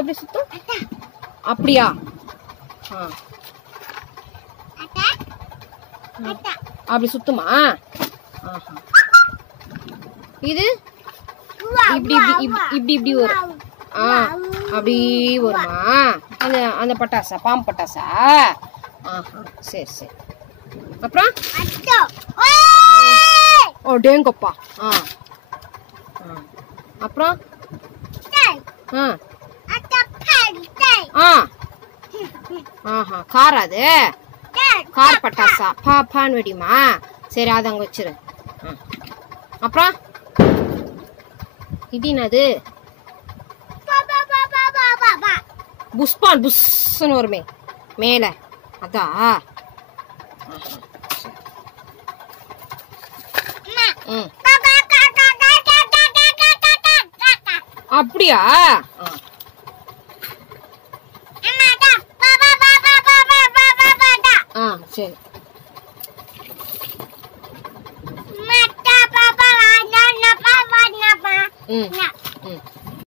எப்படி சுத்தும்? அப்படியா? அப்படி சுத்துமா? இது இப்படி இப்படி இப்படி வரும். அப்படி வருமா? அந்த அந்த பட்டாசா, பாம்பு பட்டாசா? சரி சரி. அப்புறம் டேங்கப்பா. அப்புறம் கார், அது கார் பட்டாசா? பான் வெடிமா? சரி, அது அங்க வச்சிரு. அப்புறம் இது என்னது? புஷ்பான் புஷ்ன்னு வருமே மேல, அதா? அப்படியா? சரி.